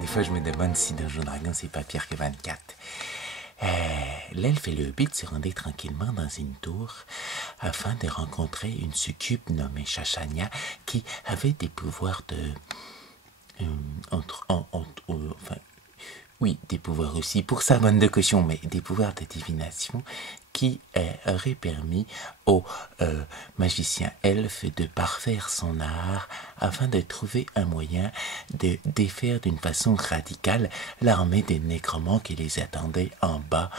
Des fois, je me demande si Donjon Dragon, c'est pas pire que 24. L'elfe et le hobbit se rendaient tranquillement dans une tour afin de rencontrer une succube nommée Chachania qui avait des pouvoirs de... oui, des pouvoirs aussi pour sa bonne de cochon, mais des pouvoirs de divination qui auraient permis au magicien elfe de parfaire son art afin de trouver un moyen de défaire d'une façon radicale l'armée des nécromants qui les attendait en bas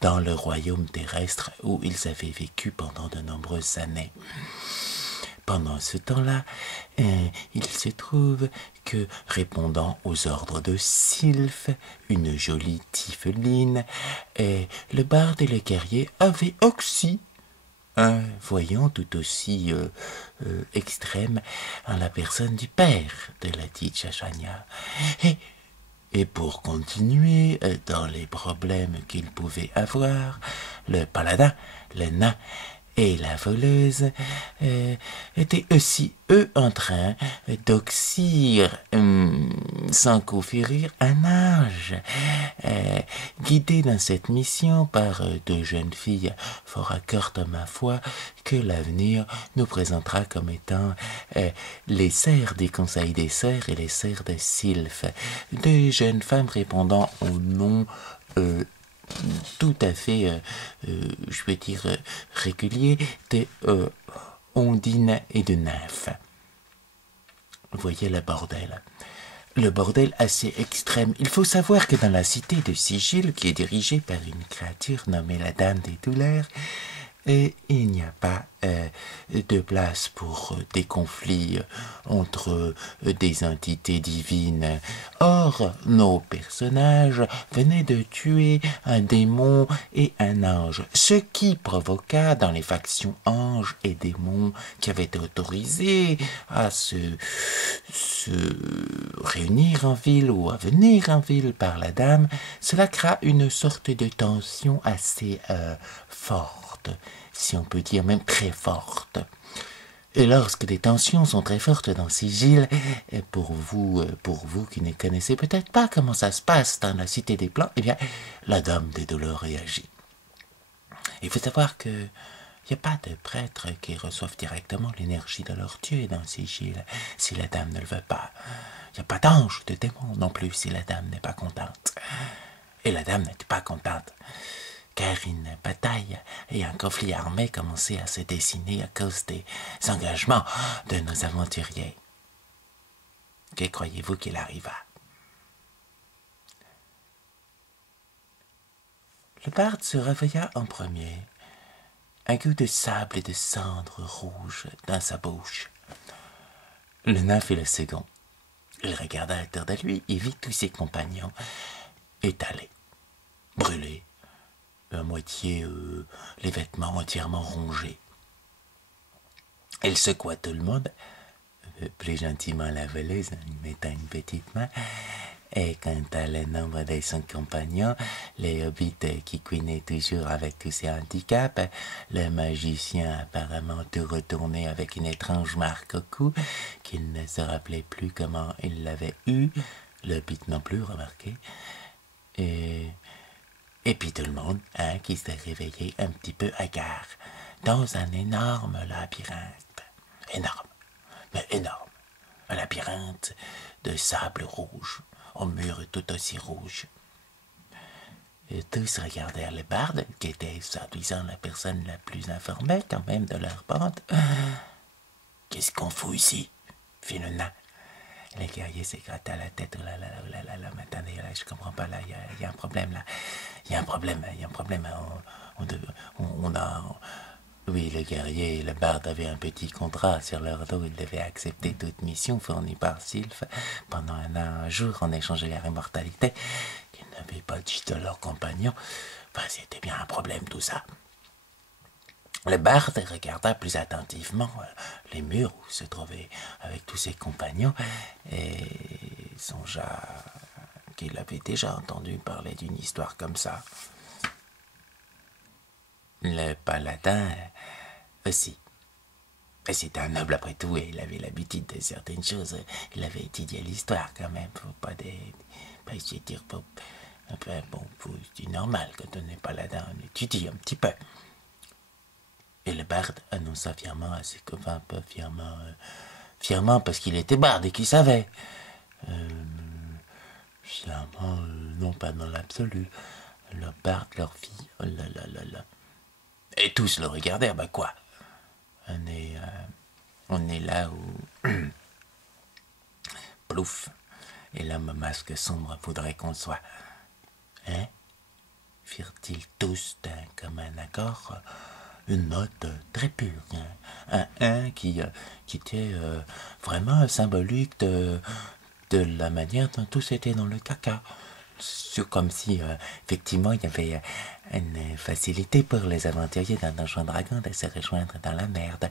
dans le royaume terrestre où ils avaient vécu pendant de nombreuses années. Pendant ce temps-là, il se trouve que, répondant aux ordres de Sylphe, une jolie tiefling, le barde et le guerrier avaient aussi un voyant tout aussi extrême en la personne du père de la dite Chachania. Et pour continuer dans les problèmes qu'ils pouvaient avoir, le paladin, le nain et la voleuse étaient aussi, eux, en train d'oxyre sans conférir un âge, guidés dans cette mission par deux jeunes filles fort à cœur de ma foi que l'avenir nous présentera comme étant les sœurs des conseils des sœurs et les sœurs de Sylphe, deux jeunes femmes répondant au nom tout à fait, je veux dire, régulier de Ondine et de Nymphe. Vous voyez le bordel. Le bordel assez extrême. Il faut savoir que dans la cité de Sigil, qui est dirigée par une créature nommée la Dame des Douleurs, il n'y a pas de place pour des conflits entre des entités divines. Or, nos personnages venaient de tuer un démon et un ange, ce qui provoqua dans les factions anges et démons qui avaient été autorisés à se réunir en ville ou à venir en ville par la dame, cela créa une sorte de tension assez forte, si on peut dire même très forte. Et lorsque des tensions sont très fortes dans Sigil, pour vous qui ne connaissez peut-être pas comment ça se passe dans la Cité des Plans, eh bien, la Dame des Douleurs réagit. Il faut savoir que il n'y a pas de prêtres qui reçoivent directement l'énergie de leur Dieu dans Sigil, si la Dame ne le veut pas. Il n'y a pas d'ange ou de démon non plus si la Dame n'est pas contente. Et la Dame n'était pas contente, car une bataille et un conflit armé commençaient à se dessiner à cause des engagements de nos aventuriers. Que croyez-vous qu'il arriva? Le barde se réveilla en premier, un goût de sable et de cendre rouge dans sa bouche. Le nain fit le second. Il regarda autour de lui et vit tous ses compagnons étalés, brûlés, à moitié les vêtements entièrement rongés. Il secoua tout le monde, plus gentiment la voleuse, en lui mettant une petite main, et quant à le nombre de son compagnon, les hobbits qui couinaient toujours avec tous ses handicaps, le magicien apparemment tout retourné avec une étrange marque au cou, qu'il ne se rappelait plus comment il l'avait eue, le hobbit non plus, remarquez, et puis tout le monde, qui s'est réveillé un petit peu hagard, dans un énorme labyrinthe. Énorme, mais énorme. Un labyrinthe de sable rouge, au mur tout aussi rouge. Et tous regardèrent le barde, qui était soi-disant la personne la plus informée quand même de leur bande. « Qu'est-ce qu'on fout ici ?» fit le nain. Le guerrier s'est gratté à la tête. « Oh là là, oh là là, là, mais attendez, là, je comprends pas, là, il y a un problème, là. Il y a un problème, on a... » Oui, le guerrier et le barde avaient un petit contrat sur leur dos. Ils devaient accepter toute mission fournie par Sylphe pendant un jour en échange de leur immortalité qu'ils n'avaient pas dit de leurs compagnons. Enfin, c'était bien un problème, tout ça. Le barde regarda plus attentivement les murs où se trouvait avec tous ses compagnons et songea qu'il avait déjà entendu parler d'une histoire comme ça. Le paladin aussi. Et c'était un noble après tout, et il avait l'habitude de certaines choses. Il avait étudié l'histoire quand même, faut pas essayer de dire, enfin, bon, c'est normal quand on n'est pas là-dedans, on étudie un petit peu. Et le barde annonça fièrement à ses copains, pas fièrement, fièrement parce qu'il était barde et qu'il savait. Fièrement, non pas dans l'absolu. Le barde leur fit, oh là là là là. Et tous le regardèrent, bah quoi. On est là où plouf, et l'homme au masque sombre voudrait qu'on soit. Hein? Firent-ils tous d'un commun accord une note très pure, hein? Un qui était vraiment symbolique de la manière dont tous étaient dans le caca. C'est comme si, effectivement, il y avait une facilité pour les aventuriers d'un Donjon Dragon de se rejoindre dans la merde.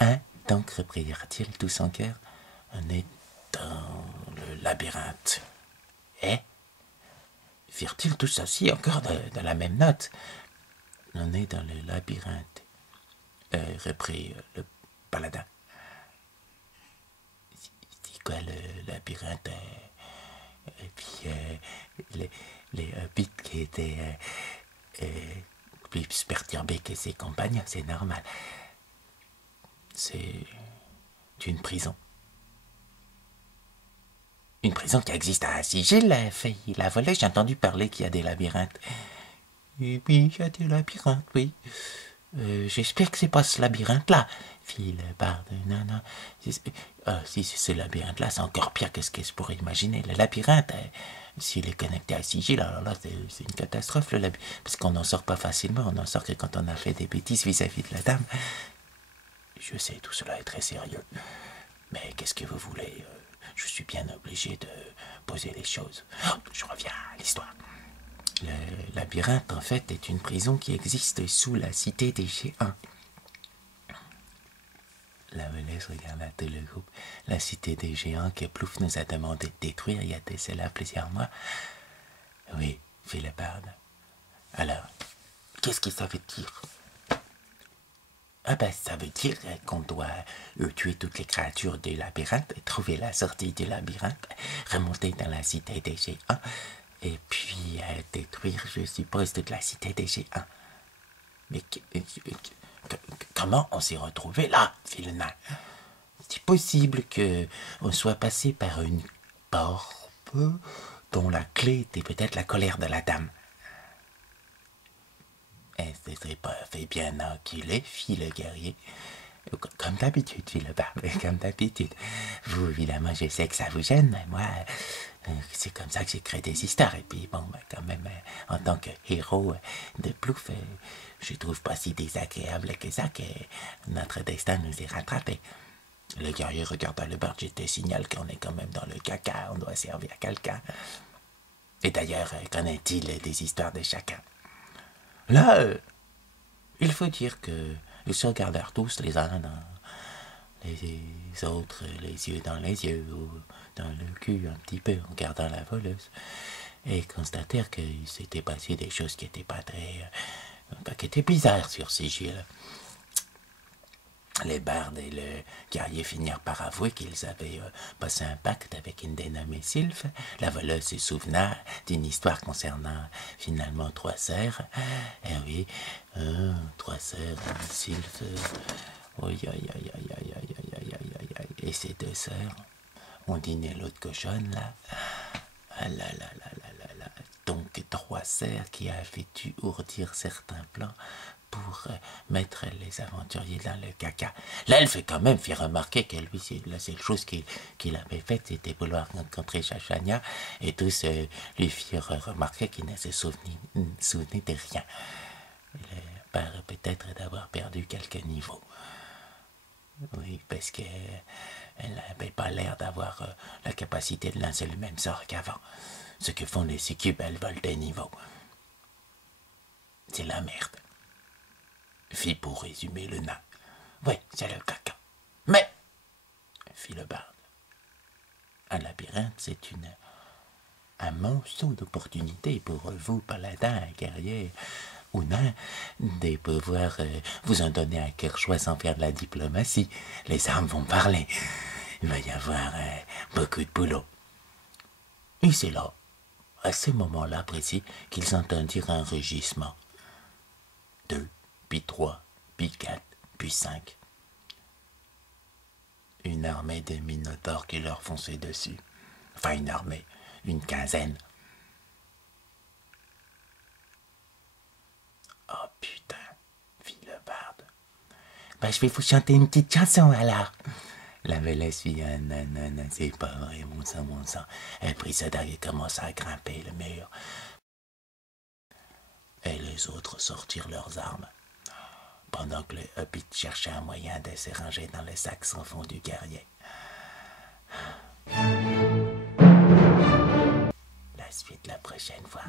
Hein? Donc, reprirent-ils tous en cœur, on est dans le labyrinthe. Et firent-ils tous aussi encore de la même note? On est dans le labyrinthe, reprit le paladin. C'est quoi le labyrinthe? Et puis les hobbits qui étaient plus perturbés que ses compagnons, c'est normal. C'est une prison. Une prison qui existe à Sigil, il a volé, j'ai entendu parler qu'il y a des labyrinthes. Et oui, il y a des labyrinthes, oui. J'espère que c'est pas ce labyrinthe-là, fit le barde. Non, non. Si c'est ce labyrinthe-là, c'est encore pire que ce que je pourrais imaginer. Le labyrinthe, s'il est connecté à Sigil, alors là, c'est une catastrophe, le labyrinthe. Parce qu'on n'en sort pas facilement, on n'en sort que quand on a fait des bêtises vis-à-vis de la dame. Je sais, tout cela est très sérieux. Mais qu'est-ce que vous voulez? Je suis bien obligé de poser les choses. Oh, je reviens à l'histoire. Le labyrinthe, en fait, est une prison qui existe sous la cité des géants. La Veneuse regarda tout le groupe. La cité des géants que Plouf nous a demandé de détruire il y a de cela plusieurs mois. Oui, fit le barde. Alors, qu'est-ce que ça veut dire? Ah ben, ça veut dire qu'on doit tuer toutes les créatures du labyrinthe, trouver la sortie du labyrinthe, remonter dans la cité des géants, et puis détruire, je suppose, toute la cité des géants. Mais comment on s'est retrouvé là, fit le nain? C'est possible qu'on soit passé par une porte dont la clé était peut-être la colère de la dame. Et ce serait pas fait bien enculé, fit le guerrier. Comme d'habitude, fit le barbe, comme d'habitude. Vous, évidemment, je sais que ça vous gêne, mais moi, c'est comme ça que j'ai créé des histoires. Et puis, bon, quand même, en tant que héros de Plouf, je trouve pas si désagréable que ça que notre destin nous ait rattrapés. Le guerrier regarda le barbe, j'étais signale qu'on est quand même dans le caca, on doit servir à quelqu'un. Et d'ailleurs, qu'en est-il des histoires de chacun? Là, il faut dire que ils se regardèrent tous les uns dans les autres, les yeux dans les yeux, ou dans le cul un petit peu, en regardant la voleuse, et constatèrent qu'il s'était passé des choses qui étaient pas très... qui étaient bizarres sur Sigil. Les bardes et le guerrier finirent par avouer qu'ils avaient passé un pacte avec une dénommée Sylphe. La voleuse se souvena d'une histoire concernant finalement 3 sœurs. Eh oui, 3 sœurs, Sylphe. Oui, aïe, aïe, aïe, aïe, aïe, aïe, aïe, aïe, aïe, aïe. Et ces 2 sœurs ont dîné l'autre cochonne, là. Ah là là là là là là. Donc 3 sœurs qui avaient dû ourdir certains plans pour mettre les aventuriers dans le caca. L'elfe quand même fit remarquer que lui, la seule chose qu'il avait faite, c'était vouloir rencontrer Chachania, et tous lui firent remarquer qu'il ne se souvenait de rien. Il paraît peut-être d'avoir perdu quelques niveaux. Oui, parce qu'elle n'avait pas l'air d'avoir la capacité de lancer le même sort qu'avant. Ce que font les succubes, elles volent des niveaux. C'est la merde. Fit pour résumer le nain. Oui, c'est le caca. Mais, fit le barde, un labyrinthe, c'est un monceau d'opportunités pour vous, paladins, guerriers, ou nain de pouvoir vous en donner à cœur joie sans faire de la diplomatie. Les armes vont parler. Il va y avoir beaucoup de boulot. Et c'est là, à ce moment-là précis, qu'ils entendirent un rugissement. 2, puis 3, puis 4, puis 5. Une armée de minotaures qui leur fonçait dessus. Enfin, une armée, une quinzaine. Oh putain, fit le barde. Ben, je vais vous chanter une petite chanson alors. La Vélesse fit un non, c'est pas vrai, mon sang. Elle prit sa dague et commença à grimper le mur. Et les autres sortirent leurs armes, pendant que le hobbit cherchait un moyen de se ranger dans le sac sans fond du guerrier. La suite la prochaine fois.